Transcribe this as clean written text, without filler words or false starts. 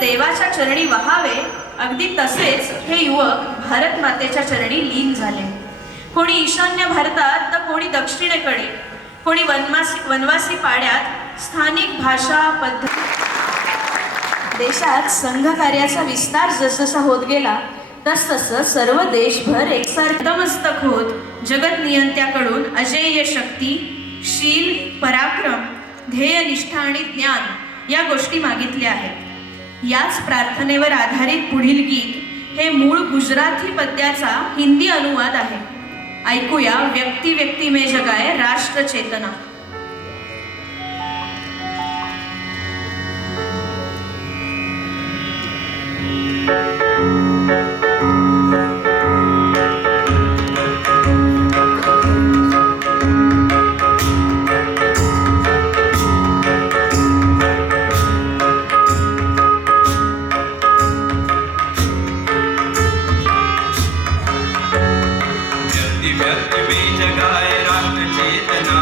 देवाच्या चरणी वहावे, अगदी तसेच हे युवक भारत मातेच्या चरणी लीन झाले. कोणी ईशान्य भारतात तर कोणी दक्षिणेकडे, कोणी वनवासी पाड्यात. स्थानिक भाषा पद्धत देशात संघ कार्याचा विस्तार जसजसा होत गेला तसतसं सर्व देशभर एकसारखं नतमस्तक होत जगत नियंत्याकडून अजेय शक्ती, शील, पराक्रम, ध्येय, निष्ठा आणि ज्ञान या गोष्टी मागितल्या आहेत. याच प्रार्थनेवर आधारित पुढील गीत हे मूळ गुजराती पद्याचा हिंदी अनुवाद आहे. ऐकूया व्यक्ती व्यक्ती में जगाए राष्ट्र चेतना. व्यक्ति व्यक्ति में जगाए राष्ट्र चेतना.